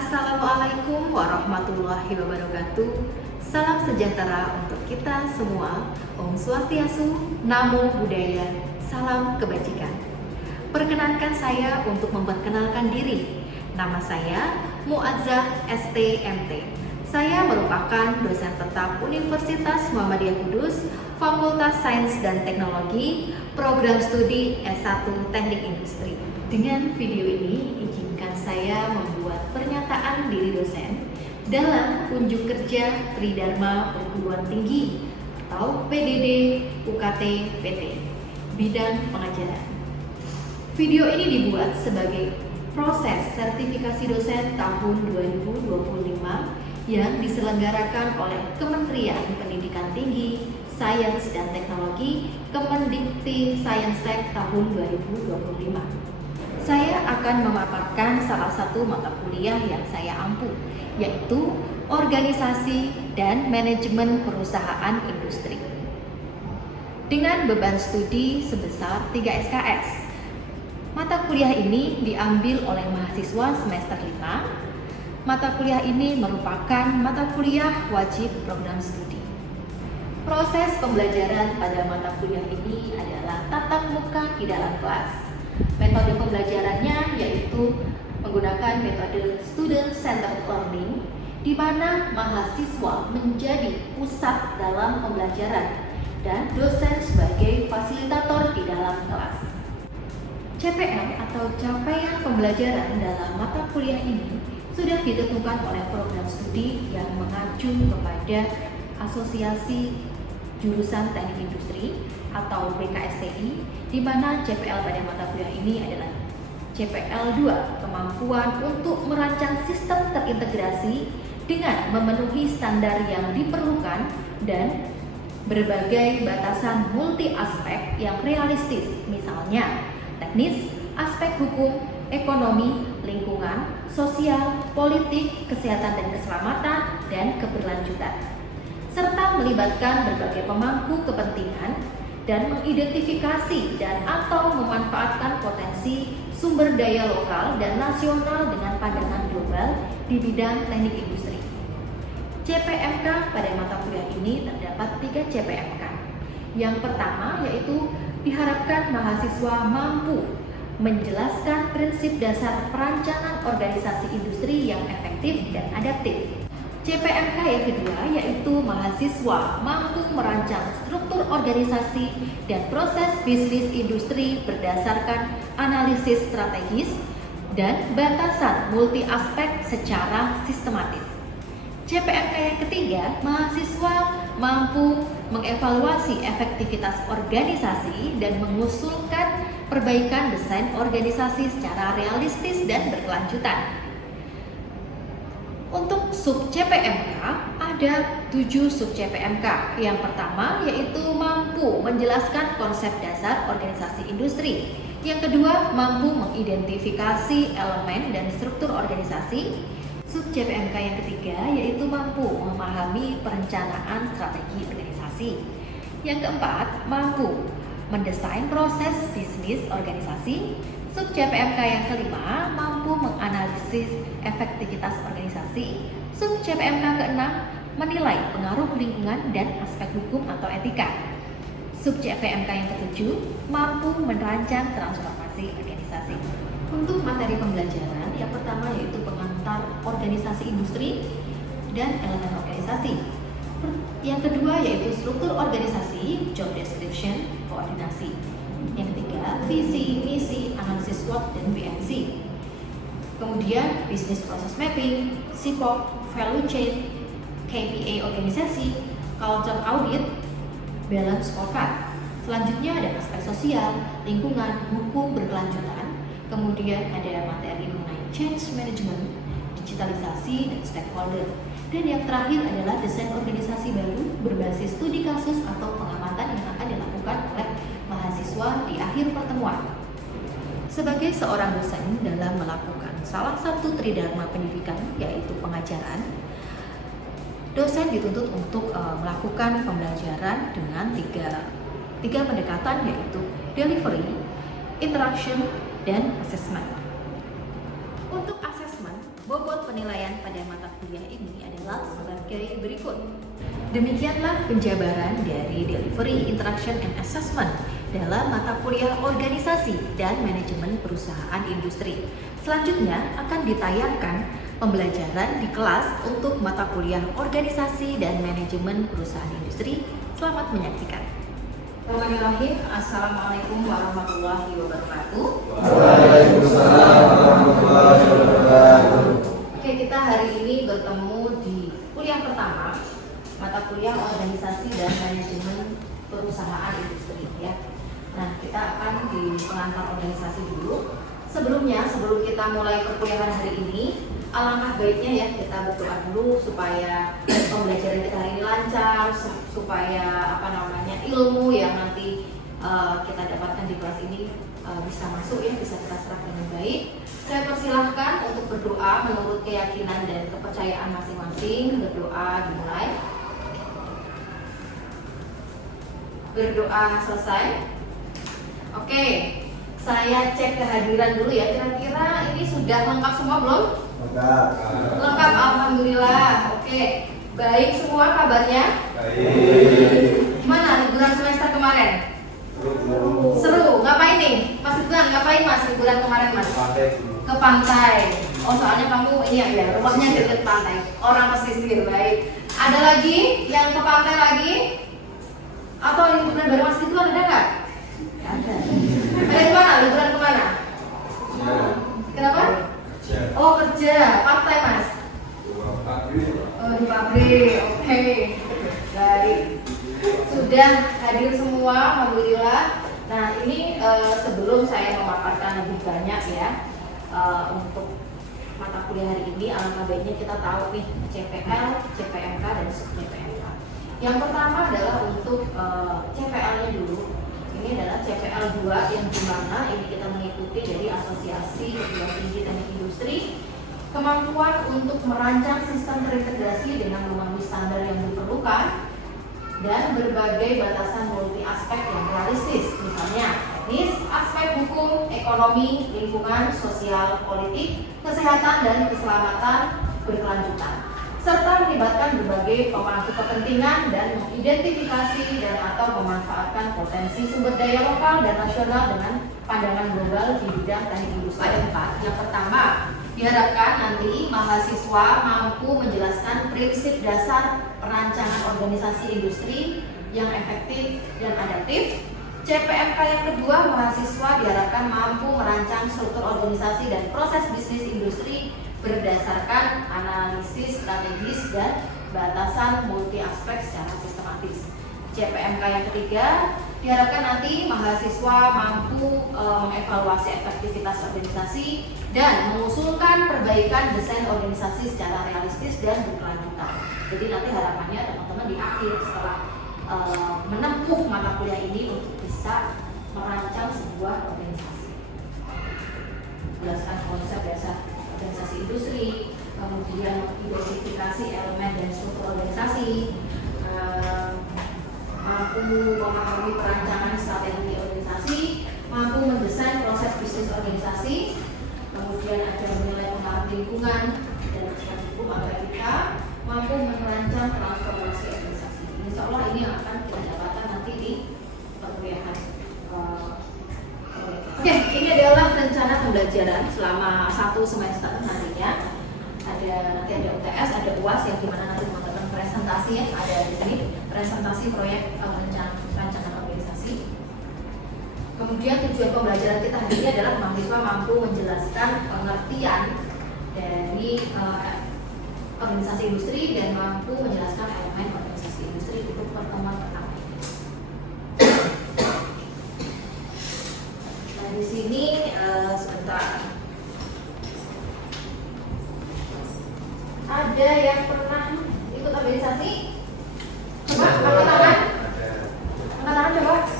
Assalamualaikum warahmatullahi wabarakatuh. Salam sejahtera untuk kita semua. Om Swastiastu, Namo Buddhaya, salam kebajikan. Perkenankan saya untuk memperkenalkan diri. Nama saya Muazzah STMT. Saya merupakan dosen tetap Universitas Muhammadiyah Kudus, Fakultas Sains dan Teknologi, Program Studi S1 Teknik Industri. Dengan video ini, izinkan saya membuat pernyataan diri dosen dalam unjuk kerja Tridharma Perguruan Tinggi atau PDD UKT PT bidang pengajaran. Video ini dibuat sebagai proses sertifikasi dosen tahun 2025 yang diselenggarakan oleh Kementerian Pendidikan Tinggi, Sains dan Teknologi Kemendikti Sains-Tek tahun 2025. Saya akan memaparkan salah satu mata kuliah yang saya ampu, yaitu Organisasi dan Manajemen Perusahaan Industri. Dengan beban studi sebesar 3 SKS. Mata kuliah ini diambil oleh mahasiswa semester 5. Mata kuliah ini merupakan mata kuliah wajib program studi. Proses pembelajaran pada mata kuliah ini adalah tatap muka di dalam kelas. Metode pembelajarannya yaitu menggunakan metode student-centered learning, di mana mahasiswa menjadi pusat dalam pembelajaran dan dosen sebagai fasilitator di dalam kelas. CPM atau capaian pembelajaran dalam mata kuliah ini sudah ditentukan oleh program studi yang mengacu kepada Asosiasi Jurusan Teknik Industri atau BKSTI, di mana CPL pada mata kuliah ini adalah CPL 2, kemampuan untuk merancang sistem terintegrasi dengan memenuhi standar yang diperlukan dan berbagai batasan multi aspek yang realistis, misalnya teknis, aspek hukum, ekonomi, lingkungan, sosial, politik, kesehatan dan keselamatan, dan keberlanjutan, serta melibatkan berbagai pemangku kepentingan dan mengidentifikasi dan atau memanfaatkan potensi sumber daya lokal dan nasional dengan pandangan global di bidang teknik industri. CPMK pada mata kuliah ini terdapat 3 CPMK. Yang pertama yaitu diharapkan mahasiswa mampu menjelaskan prinsip dasar perancangan organisasi industri yang efektif dan adaptif. CPMK yang kedua yaitu mahasiswa mampu merancang struktur organisasi dan proses bisnis industri berdasarkan analisis strategis dan batasan multi aspek secara sistematis. CPMK yang ketiga, mahasiswa mampu mengevaluasi efektivitas organisasi dan mengusulkan perbaikan desain organisasi secara realistis dan berkelanjutan. Untuk sub CPMK ada 7 sub CPMK. Yang pertama yaitu mampu menjelaskan konsep dasar organisasi industri. Yang kedua mampu mengidentifikasi elemen dan struktur organisasi. Sub CPMK yang ketiga yaitu mampu memahami perencanaan strategi organisasi. Yang keempat mampu mendesain proses bisnis organisasi. Sub CPMK yang kelima mampu menganalisis efektivitas organisasi. Sub CPMK keenam menilai pengaruh lingkungan dan aspek hukum atau etika. Sub CPMK yang ketujuh mampu merancang transformasi organisasi. Untuk materi pembelajaran yang pertama yaitu pengantar organisasi industri dan elemen organisasi. Yang kedua yaitu struktur organisasi, job description, koordinasi. Yang ketiga, visi, misi, analisis SWOT, dan BMC. Kemudian, business process mapping, SIPOC, value chain, KPA organisasi, culture audit, balance scorecard. Selanjutnya ada aspek sosial, lingkungan, hukum berkelanjutan. Kemudian ada materi mengenai change management, digitalisasi, dan stakeholder. Dan yang terakhir adalah desain organisasi baru berbasis studi kasus atau pengamatan yang akan dilakukan oleh mahasiswa di akhir pertemuan. Sebagai seorang dosen dalam melakukan salah satu tridharma pendidikan yaitu pengajaran, dosen dituntut untuk melakukan pembelajaran dengan tiga pendekatan yaitu delivery, interaction, dan assessment. Untuk assessment Bobot penilaian pada mata kuliah ini adalah sebagai berikut. Demikianlah penjabaran dari Delivery Interaction and Assessment dalam mata kuliah Organisasi dan Manajemen Perusahaan Industri. Selanjutnya akan ditayangkan pembelajaran di kelas untuk mata kuliah Organisasi dan Manajemen Perusahaan Industri. Selamat menyaksikan. Bismillahirrahmanirrahim. Assalamualaikum warahmatullahi wabarakatuh. Waalaikumsalam warahmatullahi wabarakatuh. Oke, kita hari ini bertemu di kuliah pertama, mata kuliah Organisasi dan Manajemen Perusahaan Industri ya. Nah, kita akan di pengantar organisasi dulu. Sebelum kita mulai perkuliahan hari ini, alangkah baiknya ya kita berdoa dulu supaya pembelajaran kita hari ini lancar, supaya ilmu yang nanti kita dapatkan di kelas ini bisa masuk ya, bisa kita serap dengan baik. Saya persilahkan untuk berdoa menurut keyakinan dan kepercayaan masing-masing. Berdoa dimulai. Berdoa selesai. Oke, saya cek kehadiran dulu ya. Kira-kira ini sudah lengkap semua belum? Lengkap, alhamdulillah. Oke, baik semua kabarnya? Baik. Gimana liburan semester kemarin? Seru. Ngapain nih? Mas Ridwan, ngapain Mas liburan kemarin Mas? Ke pantai. Oh, soalnya kamu ini ya, rumahnya dekat pantai. Orang pesisir, baik. Ada lagi yang ke pantai lagi? Atau liburan bareng Mas Ridwan ada nggak? Ada. Ada kemana? Liburan kemana? Kenapa? Oh, kerja. Pantai Mas? Oh, di pabrik. Oke. Baik. Sudah hadir semua, alhamdulillah. Nah, ini sebelum saya memaparkan lebih banyak ya untuk mata kuliah hari ini, alangkah baiknya kita tahu nih CPL, CPMK dan sub-CPMK. Yang pertama adalah untuk CPL-nya dulu. Ini adalah CPL 2 yang dimana ini kita mengikuti dari Asosiasi Perguruan Tinggi Teknik Industri. Kemampuan untuk merancang sistem terintegrasi dengan memenuhi standar yang diperlukan dan berbagai batasan multi aspek yang realistis, misalnya teknis, aspek hukum, ekonomi, lingkungan, sosial, politik, kesehatan dan keselamatan berkelanjutan, serta melibatkan berbagai pemangku kepentingan dan mengidentifikasi dan atau memanfaatkan potensi sumber daya lokal dan nasional dengan pandangan global di bidang teknik industri. Ada 4. Yang pertama, diharapkan nanti mahasiswa mampu menjelaskan prinsip dasar perancangan organisasi industri yang efektif dan adaptif. CPMK yang kedua, mahasiswa diharapkan mampu merancang struktur organisasi dan proses bisnis industri berdasarkan analisis strategis dan batasan multi aspek secara sistematis. CPMK yang ketiga, diharapkan nanti mahasiswa mampu mengevaluasi efektivitas organisasi dan mengusulkan perbaikan desain organisasi secara realistis dan berkelanjutan. Jadi nanti harapannya teman-teman di akhir setelah menempuh mata kuliah ini untuk bisa merancang sebuah organisasi, menjelaskan konsep dasar organisasi industri, kemudian identifikasi elemen dan struktur organisasi, mampu memahami perancangan strategi organisasi, mampu mendesain proses bisnis organisasi, kemudian ada menilai pengaruh lingkungan dan aspek hukum agar kita mampu merancang transformasi organisasi. Insya Allah ini yang akan kita dapatkan nanti di perkuliahan. Oke, ini adalah rencana pembelajaran selama 1 semester nantinya. Nanti ada UTS, ada UAS yang dimana nanti teman-teman presentasi ya, ada di sini presentasi proyek rancangan organisasi. Kemudian tujuan pembelajaran kita hari ini adalah mahasiswa mampu menjelaskan pengertian dari organisasi industri dan mampu menjelaskan elemen organisasi industri untuk pertemuan pertama. Nah, di sini sebentar. Ada yang pernah ikut organisasi? Coba angkat tangan. Angkat tangan coba.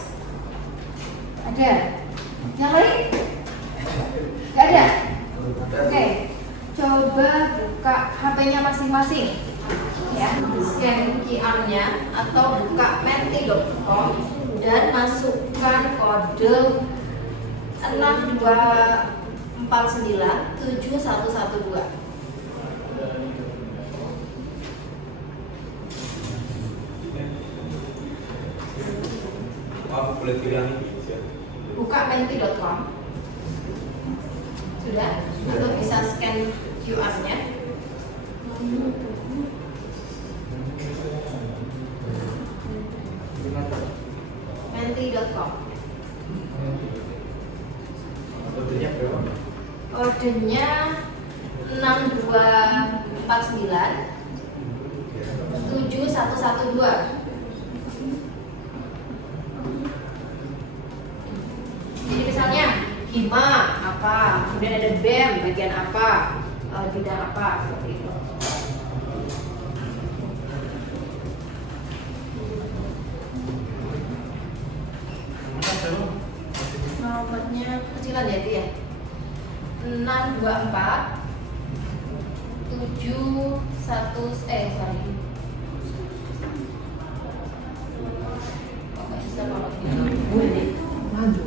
Ada. Yang lain? Gak ada? Oke. Coba buka HP-nya masing-masing. Ya, scan QR-nya atau buka menti.com dan masukkan kode 624971112. boleh diulangi. Buka menti.com. Sudah? Untuk bisa scan QR-nya. Menti.com. Kodenya berapa? Kodenya 6249 7112. Jadi misalnya Hima apa, kemudian ada BEM bagian apa, bidang apa, seperti itu. Nomornya kecilan ya itu ya. 624 71 sorry. Kok nggak bisa kalau ini? Maju.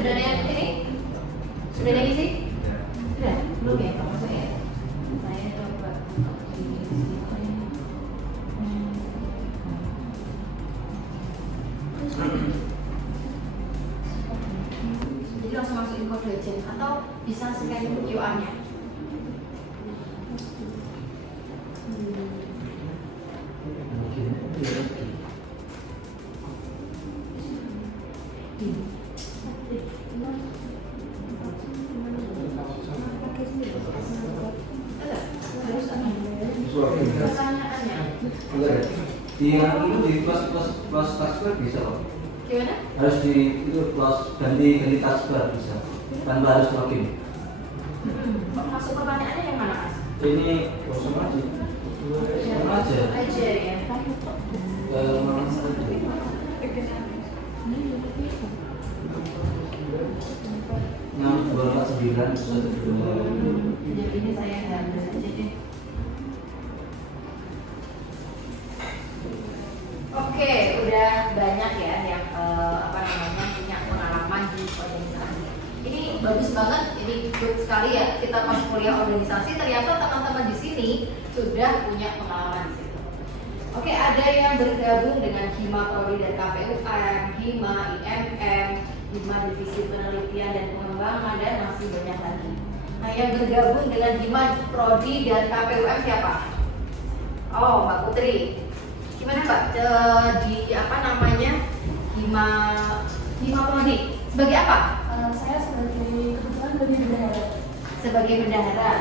Sudah ada yang ini? Sudah ada yang isi? Sudah? Belum ya kalau saya? Saya coba. Jadi langsung masukin kode aja atau bisa scan QR-nya. Pertanyaannya Di yang itu di plus tasbar bisa kok. gimana? Harus di itu plus ganti tasbar bisa. Tanpa harus login. Masuk pertanyaannya yang mana, Mas? Ini kosong aja. Kosong aja. Aja ya. Mana saja. Enam dua empat sembilan satu dua. Jadi ini saya gambar aja deh. Oke, udah banyak ya yang punya pengalaman di organisasi. Ini bagus banget, ini good sekali ya kita pas kuliah organisasi ternyata teman-teman di sini sudah punya pengalaman di situ. Oke, ada yang bergabung dengan Hima Prodi dan KPUM, Hima IMM, Hima Divisi Penelitian dan Pengembangan dan masih banyak lagi. Nah, yang bergabung dengan Hima Prodi dan KPUM siapa? Oh, Mbak Putri. Gimana Mbak di apa namanya Hima Prodi? Sebagai apa? Saya sebagai kebetulan dari bendahara. Sebagai bendahara.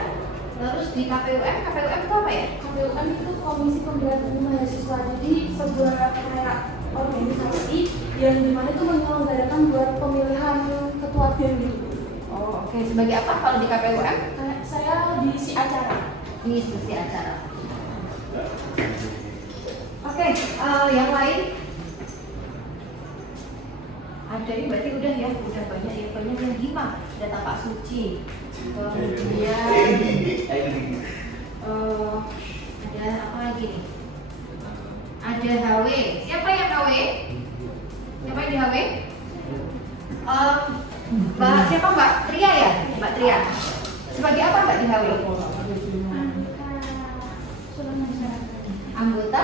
Terus di KPUM itu apa ya? KPUM itu Komisi Pembinaan Umum Mahasiswa. Jadi sebuah kayak organisasi yang dimana itu menyelenggarakan buat pemilihan ketua BEM gitu. Oh, oke. Sebagai apa kalau di KPUM? Saya diisi acara. Di sesi acara. Oke, yang lain? Ada ini berarti udah ya, udah banyak ya, banyak yang Hima. Ada Tapak Suci, kemudian ada apa lagi nih? Ada HW. Siapa yang HW? Siapa yang di HW? Mbak siapa Mbak? Tria ya? Mbak Tria. Sebagai apa Mbak di HW? Anggota?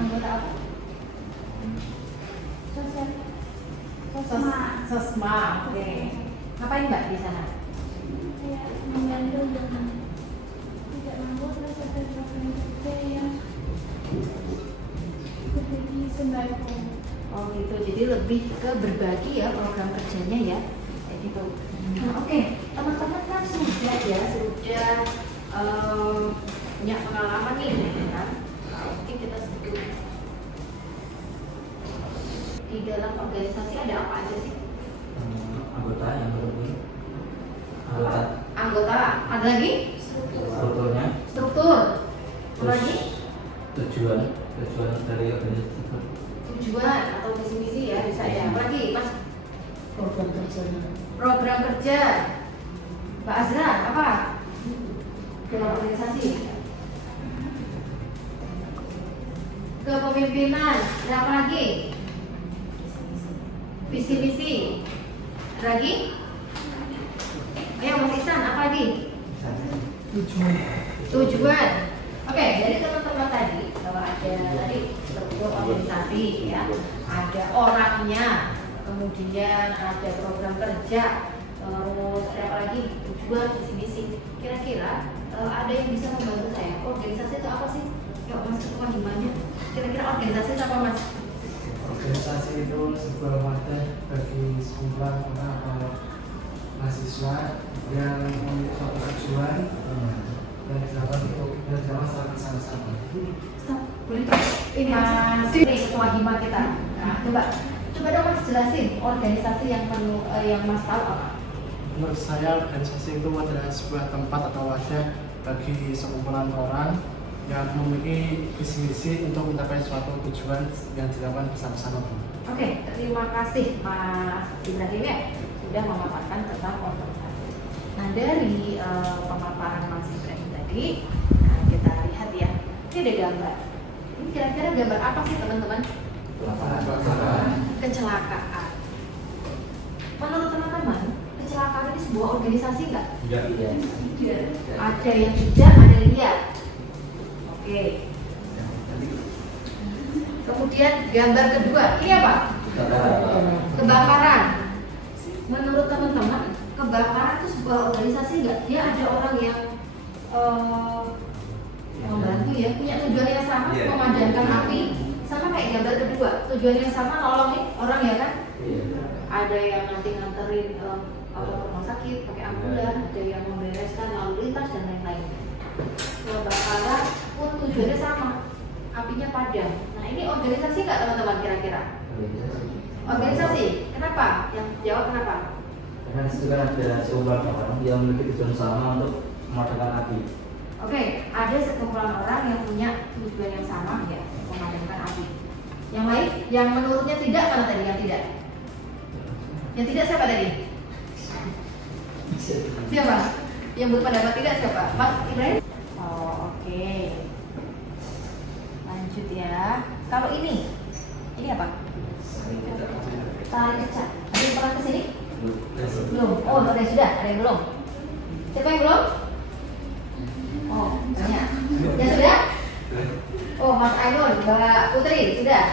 Anggota apa? Sosma. Oke. Ngapain Mbak di sana? Kayak membantu dengan tidak mampu terus ada program kerja yang berbagi sembako. Oh gitu. Jadi lebih ke berbagi ya program kerjanya ya. Kayak gitu. Nah, oke. Teman-teman kan sudah punya pengalaman nih kan. Mungkin kita sebut di dalam organisasi ada apa aja sih? Anggota yang berhubung. Anggota. Ada lagi? Strukturnya. Struktur. Apa lagi? Tujuan dari organisasi. Tujuan atau visi misi ya bisa ya. Apa lagi Mas? Program kerjanya. Program kerja. Mbak Azra apa? Dalam organisasi. Kepemimpinan. Ada apa lagi? Visi misi. Ada lagi? Ayo Mas Ihsan, apa lagi? Tujuan. Oke, dari teman-teman tadi bahwa ada tadi struktur organisasi ya, ada orangnya, kemudian ada program kerja, terus ada apa lagi? Tujuan, visi misi. Kira-kira ada yang bisa membantu saya? Organisasi itu apa sih? Yuk Mas Ketua gimana? Kira-kira organisasi itu apa Mas? Organisasi itu sebuah wadah bagi sekumpulan orang atau mahasiswa yang memiliki suatu tujuan dan dilakukan untuk bekerjasama secara bersama-sama. Stop, boleh? Ini Mas, ini ketua hima kita. Nah, coba dong Mas jelasin organisasi yang Mas tahu apa? Menurut saya organisasi itu adalah sebuah tempat atau wadah bagi sekumpulan orang yang memiliki visi misi untuk mencapai suatu tujuan yang dilakukan bersama-sama. Oke, terima kasih Mas Ibrahim ya sudah memaparkan tentang organisasi. Nah dari pemaparan Mas Ibrahim tadi, nah, kita lihat ya, ini ada gambar. Ini kira-kira gambar apa sih teman-teman? Kecelakaan. Menurut teman-teman, kecelakaan ini sebuah organisasi nggak? Iya. Iya. Ada yang tidak, ada yang lihat. Oke. Kemudian gambar kedua, ini apa? Kebakaran. Menurut teman-teman, kebakaran itu sebuah organisasi nggak? Dia ada orang yang membantu ya, punya tujuan yang sama, Iya. memadamkan api. Sama kayak gambar kedua, tujuan yang sama nolongin orang ya kan? Ada yang nanti nganterin ke rumah sakit pakai ambulan, ada yang membereskan lalu lintas dan lain-lain. Kebakaran pun tujuannya sama, apinya padam. Nah ini organisasi nggak teman-teman kira-kira? Organisasi, kenapa? Yang jawab kenapa? Karena itu kan ada sekumpulan orang yang memiliki tujuan sama untuk memadamkan api. Oke, ada sekumpulan orang yang punya tujuan yang sama ya, memadamkan api. Yang lain, yang menurutnya tidak, mana tadi yang tidak? Yang tidak siapa tadi? Siapa? Yang berpendapat tidak siapa? Mas Ibrahim? Oh, oke. Lanjut ya. Kalau ini apa? Tarik kecat. Ada yang pernah kesini? Belum. Oh, ada yang sudah. Ada yang belum? Siapa yang belum? Oh, banyak. Yang sudah? Oh, Mas Ainun, Mbak Putri, sudah.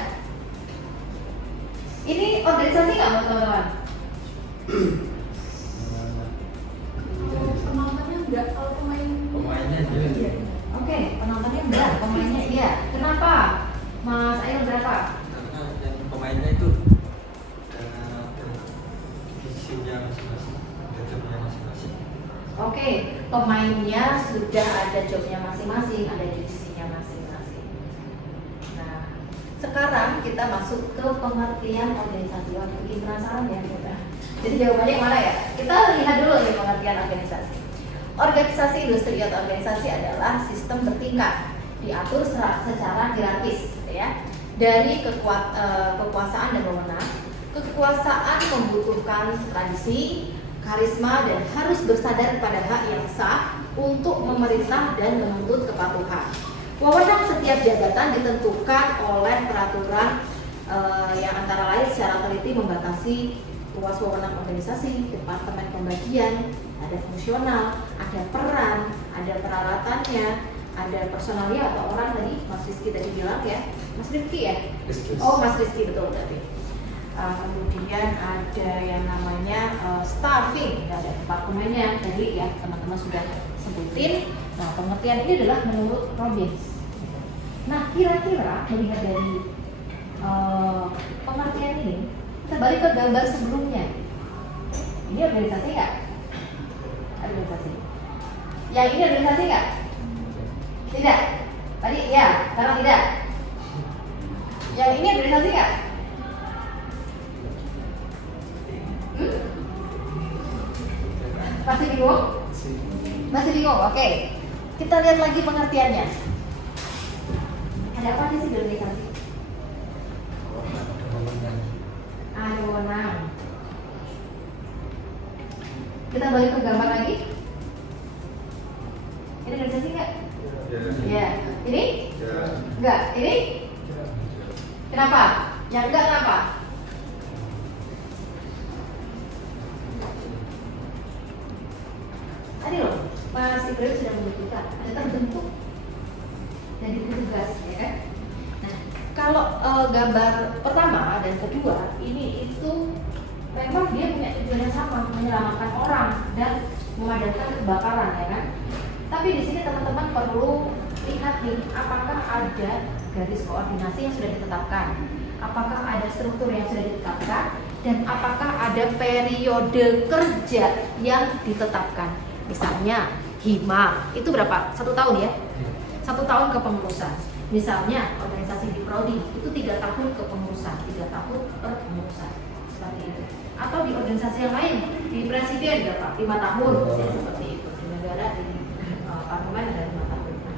Ini organisasi nggak menurut teman-teman? Penontonnya enggak, kalau Pemainnya iya. Oke, penontonnya enggak, pemainnya iya. Kenapa? Mas Ainun berapa? karena yang pemainnya itu visinya masing-masing, ada jobnya masing-masing. Oke, pemainnya sudah ada jobnya masing-masing, ada divisinya masing-masing. Nah, sekarang kita masuk ke pengertian organisasi. Wah, bikin penasaran ya kita. Jadi jawabannya yang mana ya? Kita lihat dulu nih pengertian organisasi. Organisasi industri atau organisasi adalah sistem bertingkat, diatur secara hierarkis, ya. Dari kekuasaan dan wewenang. Kekuasaan membutuhkan tradisi, karisma dan harus bersandar pada hak yang sah untuk memerintah dan menuntut kepatuhan. Wewenang setiap jabatan ditentukan oleh peraturan yang antara lain secara teliti membatasi luas wewenang organisasi, departemen pembagian, ada fungsional, ada peran, ada peralatannya, ada personalia atau orang tadi Mas Rizky tadi bilang ya, Mas Rizky ya? Oh Mas Rizky betul berarti. Kemudian ada yang namanya staffing, ada departemennya tadi ya teman-teman sudah sebutin. Nah pengertian ini adalah menurut Robbins. Nah kira-kira melihat dari pengertian ini, kita balik ke gambar sebelumnya. Ini organisasi nggak? Organisasi. Yang ini organisasi nggak? Tidak. Tadi ya, sekarang tidak. Yang ini organisasi nggak? Masih bingung? Masih bingung? Oke. Kita lihat lagi pengertiannya. Ada apa sih di organisasi? Ada wewenang. Kita balik ke gambar lagi. Ini organisasi nggak? Ya. Ini? Enggak. Ini? Kenapa? Yang enggak kenapa? Mas Ibrahim sudah menunjukkan ada terbentuk dari tugas, ya kan? Nah, kalau gambar pertama dan kedua ini itu memang dia punya tujuan yang sama, menyelamatkan orang dan memadamkan kebakaran, ya kan? Tapi di sini teman-teman perlu lihat nih, apakah ada garis koordinasi yang sudah ditetapkan, apakah ada struktur yang sudah ditetapkan, dan apakah ada periode kerja yang ditetapkan. Misalnya hima itu berapa? 1 tahun ya? 1 tahun kepengurusan. Misalnya organisasi di Prodi itu 3 tahun kepengurusan, 3 tahun per pengurusan, seperti itu. Atau di organisasi yang lain, di presiden berapa? 5 tahun, ya, seperti itu. Di negara, di parlemen ada 5 tahun. Nah,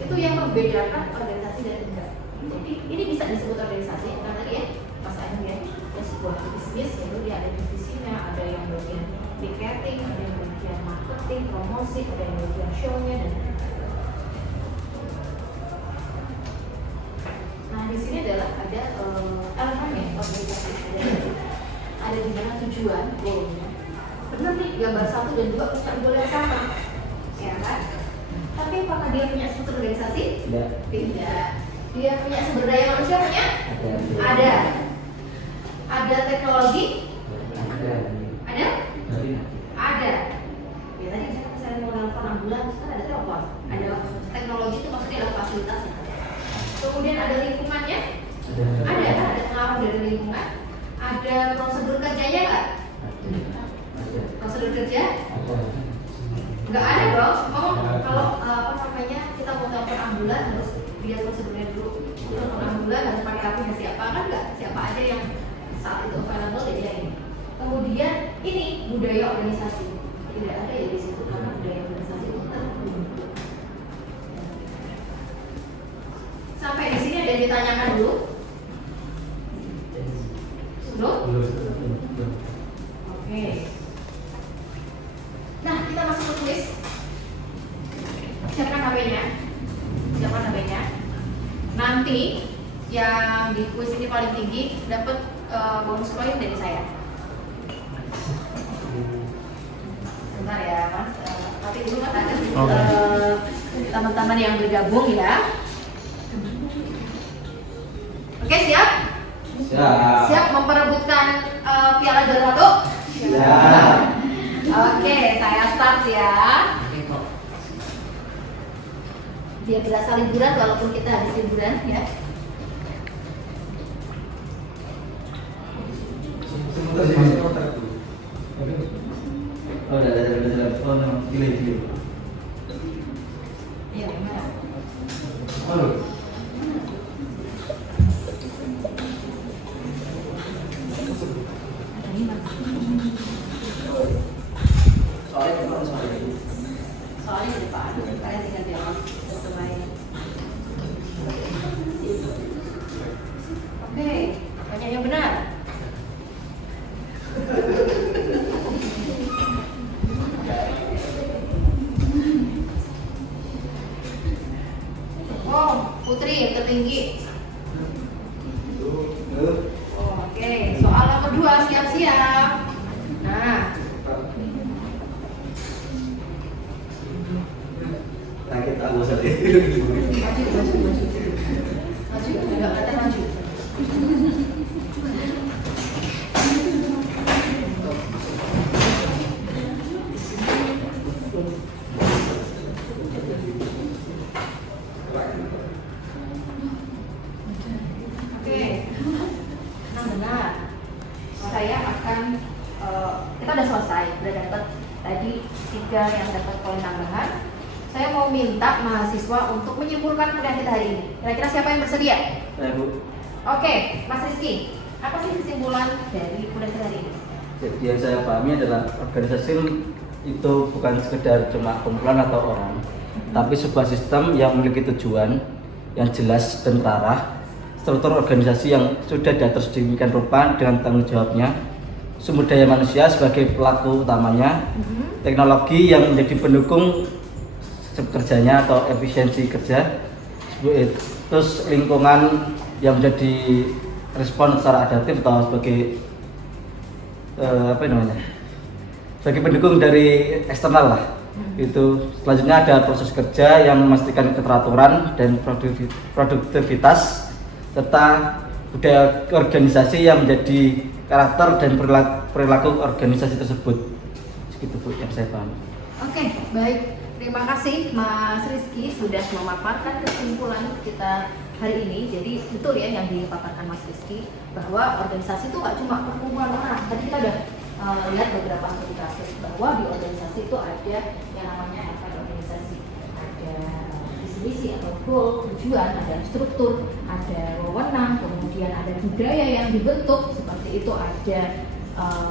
itu yang membedakan organisasi dan enggak. Jadi ini bisa disebut organisasi karena tadi ya Mas Ainun ya, sebuah bisnis itu dia ada divisinya, ada yang bagian ticketing, ada yang bagian marketing, promosi, ada yang bagian show-nya dan nah di sini adalah ada elemennya organisasi ada di mana tujuan goalnya. Benar nih gambar 1 dan 2 punya goal yang sama, ya kan? Tapi apakah dia punya struktur organisasi? Tidak. Dia punya sumber daya manusia punya? Ada. Ada teknologi? Ada? Ada. Ya tadi misalnya mau telepon ambulans kan ada telepon. Ada teknologi itu maksudnya adalah fasilitasnya. Kemudian ada lingkungannya? Ada pengaruh dari lingkungan. Ada prosedur kerjanya nggak? Prosedur kerja? Nggak ada dong. Kalau kita mau telepon ambulans harus lihat prosedurnya dulu. Telepon ambulans harus pakai aplikasi siapa kan nggak? Siapa aja yang saat itu available ya dia ini. Kemudian ini budaya organisasi tidak ada ya di situ karena budaya organisasi itu terbentuk. Sampai di sini ada yang ditanyakan dulu? Belum? Oke. Nah, kita masuk ke kuis. Siapkan HP-nya. Nanti yang di kuis ini paling tinggi dapat bonus poin dari saya. Bentar ya, Mas. Tapi dulu kan ada teman-teman yang bergabung ya. Oke, siap? Siap memperebutkan piala juara 1? Siap. Oke, saya start ya. Biar berasa liburan walaupun kita habis liburan ya. Oh, udah. Oh, no. Gila. Iya, benar. Halo. Soalnya di depan, kalian tinggal jawab sesuai. Oke, banyak yang benar. Oh, Putri yang tertinggi. Oke, soal nomor 2 siap-siap. Nah, Kita nggak usah deh. maju, agak kelihatan maju. Oke, nah benar. Saya akan kita udah selesai, udah dapat tadi 3 yang dapat poin tambahan. Saya mau minta mahasiswa untuk menyimpulkan kuliah kita hari ini. Kira-kira siapa yang bersedia? Saya Bu. Oke, Mas Rizky, apa sih kesimpulan dari kuliah kita hari ini? Jadi yang saya pahami adalah organisasi itu bukan sekedar cuma kumpulan atau orang, tapi sebuah sistem yang memiliki tujuan yang jelas dan terarah, struktur organisasi yang sudah diatur sedemikian rupa dengan tanggung jawabnya, sumber daya manusia sebagai pelaku utamanya, teknologi yang menjadi pendukung kerjanya atau efisiensi kerja, terus lingkungan yang menjadi respon secara adaptif atau sebagai sebagai pendukung dari eksternal lah, Itu selanjutnya ada proses kerja yang memastikan keteraturan dan produktivitas serta budaya organisasi yang menjadi karakter dan perilaku organisasi tersebut. Segitu Bu yang saya paham. Oke, baik. Terima kasih Mas Rizky sudah memaparkan kesimpulan kita hari ini. Jadi betul ya yang dipaparkan Mas Rizky bahwa organisasi itu nggak cuma perkumpulan orang. Tadi kita udah lihat beberapa studi kasus bahwa di organisasi itu ada yang namanya organisasi, ada visi misi atau goal, tujuan, ada struktur, ada wewenang, kemudian ada budaya yang dibentuk seperti itu, ada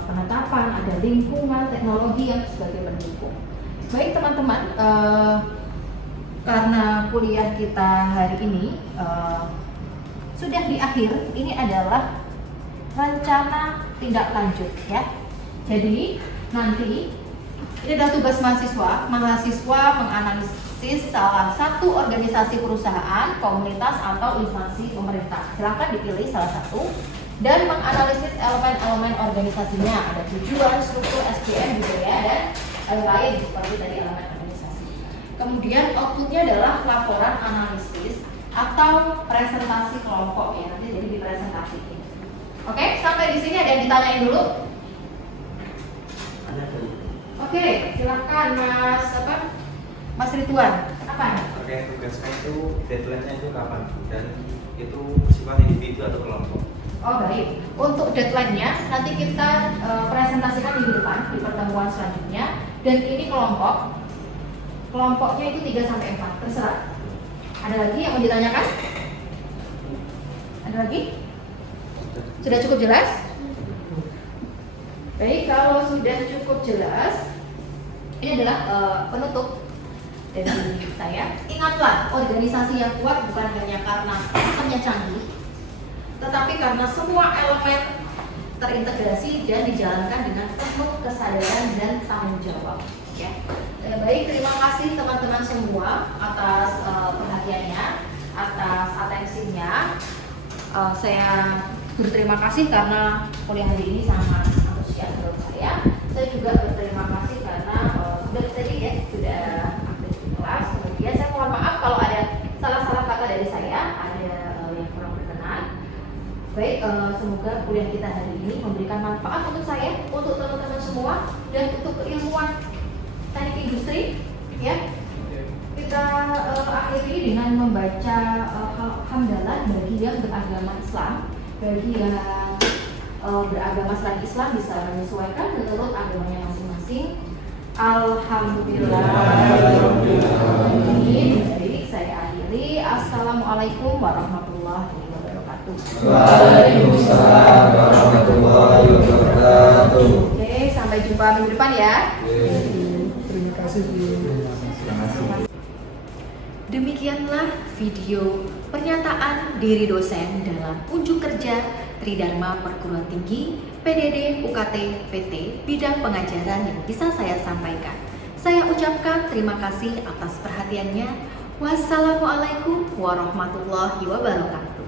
penetapan, ada lingkungan, teknologi yang sebagai pendukung. Baik teman-teman, karena kuliah kita hari ini sudah di akhir, ini adalah rencana tindak lanjut ya. Jadi nanti ini adalah tugas mahasiswa menganalisis salah satu organisasi perusahaan, komunitas atau instansi pemerintah. Silakan dipilih salah satu dan menganalisis elemen-elemen organisasinya, ada tujuan, struktur, SDM, budaya dan lain seperti tadi elemen organisasi. Kemudian outputnya adalah laporan analisis atau presentasi kelompok ya, nanti jadi dipresentasikan. Oke, sampai di sini ada yang ditanyain dulu? Oke, silakan Mas Ridwan. Apa? Terkait tugasnya itu deadline-nya itu kapan dan itu bersifat individu atau kelompok? Oh baik, untuk deadline-nya nanti kita presentasikan minggu depan di pertemuan selanjutnya. Dan ini kelompoknya itu 3-4, terserah. Ada lagi yang mau ditanyakan? Ada lagi? Sudah cukup jelas? Baik, kalau sudah cukup jelas, ini adalah penutup dari saya. Ingatlah, organisasi yang kuat bukan hanya karena sistemnya canggih, tetapi karena semua elemen terintegrasi dan dijalankan dengan penuh kesadaran dan tanggung jawab. Ya. Baik, terima kasih teman-teman semua atas perhatiannya, atas atensinya. Saya berterima kasih karena kuliah hari ini sangat antusias menurut saya. Saya juga berterima kasih karena sudah tadi ya sudah aktif di kelas. Kemudian saya mohon maaf kalau ada salah-salah kata dari saya, ada yang kurang berkenan. Baik, semoga kuliah kita hari ini memberikan manfaat untuk saya, untuk teman-teman semua, dan untuk keilmuan teknik industri. Ya, kita akhiri dengan membaca hamdalah bagi yang beragama Islam, bagi yang beragama selain Islam bisa menyesuaikan menurut agamanya masing-masing. Alhamdulillah. Baik, saya akhiri. Assalamualaikum warahmatullahi wabarakatuh. Waalaikumsalam warahmatullahi wabarakatuh. Oke, sampai jumpa minggu depan ya. Terima kasih. Demikianlah video pernyataan diri dosen dalam unjuk kerja Tridharma Perguruan Tinggi PDD UKT PT bidang pengajaran yang bisa saya sampaikan. Saya ucapkan terima kasih atas perhatiannya. Wassalamualaikum warahmatullahi wabarakatuh.